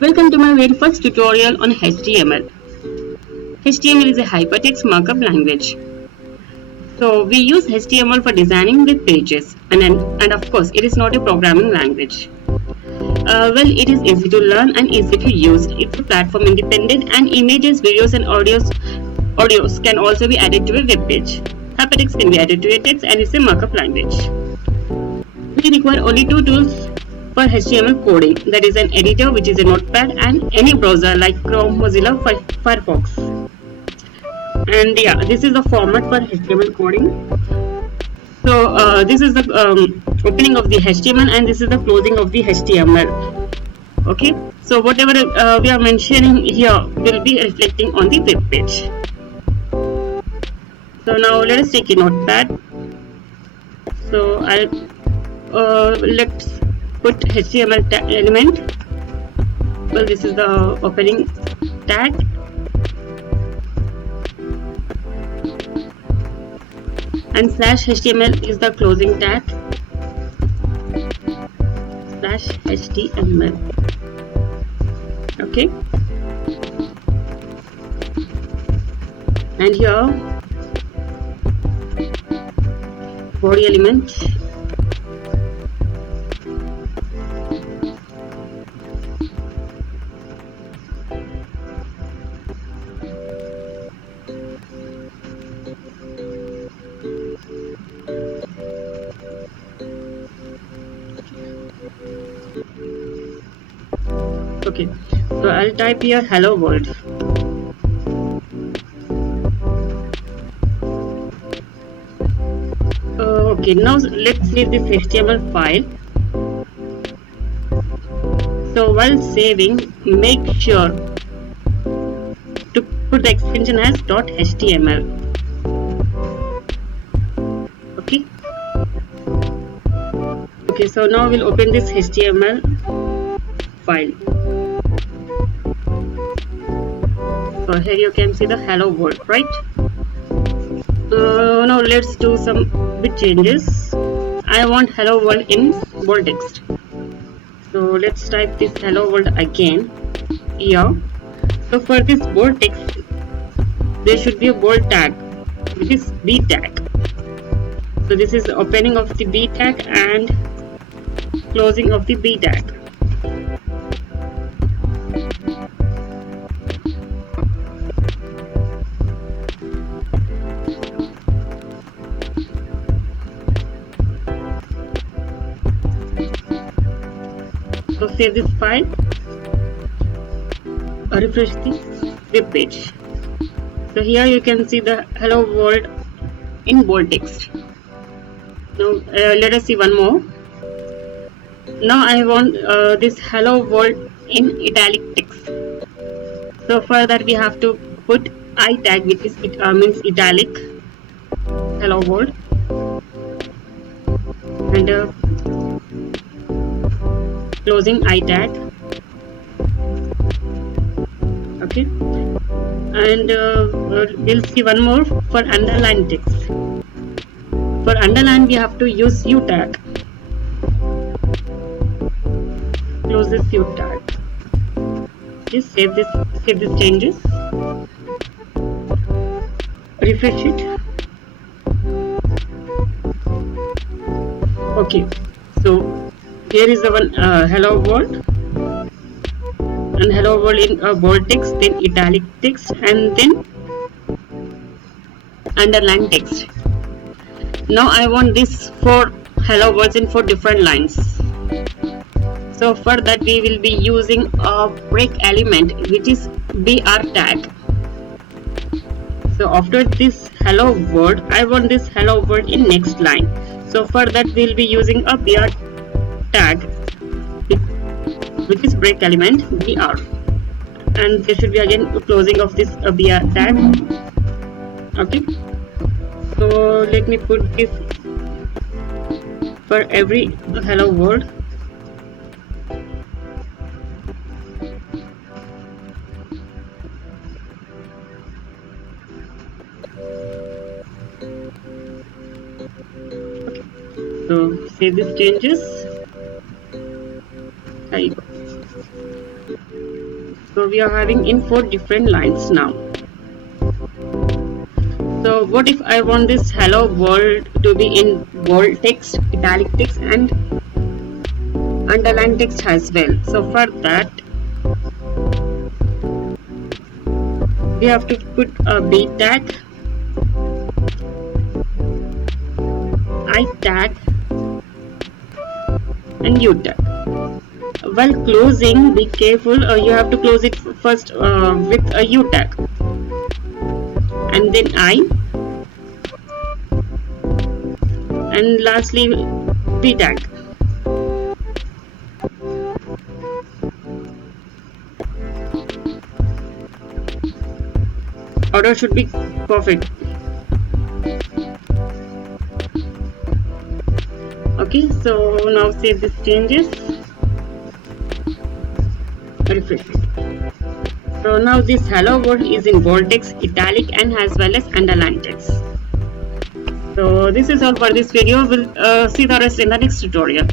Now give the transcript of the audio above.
Welcome to my very first tutorial on HTML. HTML is a hypertext markup language. So we use HTML for designing web pages and of course it is not a programming language. It is easy to learn and easy to use. It's a platform independent and images, videos and audios can also be added to a web page. Hypertext can be added to a text and it's a markup language. We require only two tools for HTML coding, that is an editor which is a notepad and any browser like Chrome, Mozilla, Firefox. And yeah, this is the format for HTML coding. So this is the opening of the HTML and this is the closing of the HTML. Okay, so whatever we are mentioning here will be reflecting on the web page. So now let us take a notepad. So let's put HTML element. Well, this is the opening tag. And slash HTML is the closing tag. Slash HTML. Okay. And here, body element. Okay, so I'll type here hello world. Okay, now let's save this HTML file. So while saving, make sure to put the extension as .html. Okay. Okay, so now we'll open this HTML file. So here you can see the hello world, right? Now let's do some bit changes. I want hello world in bold text. So let's type this hello world again here. So for this bold text, there should be a bold tag, which is B tag. So this is the opening of the B tag and closing of the B tag. So save this file, refresh the web page. So here you can see the hello world in bold text. Now let us see one more. Now I want this hello world in italic text. So for that we have to put I tag, which is means italic hello world, and closing I tag. Okay, and we'll see one more for underline text. For underline we have to use U tag. Close this U tag. Just save these changes. Refresh it. Okay, so here is the one hello world and hello world in bold text, then italic text, and then underline text. Now I want this for hello words in 4 different lines. So for that we will be using a break element, which is BR tag. So after this hello world, I want this hello world in next line. So for that we will be using a BR tag, which is break element BR, and there should be again closing of this BR tag. Okay, so let me put this for every hello world. Okay, so save these changes. There you go. So we are having in 4 different lines now. So what if I want this hello world to be in bold text, italic text and underline text as well. So for that we have to put a B tag, I tag and U tag. While closing, be careful, you have to close it first with a U tag and then I, and lastly B tag. Order should be perfect. Okay, so now save these changes, refresh it. So now this hello world is in bold text, italic and as well as underline text. So this is all for this video. We'll see the rest in the next tutorial.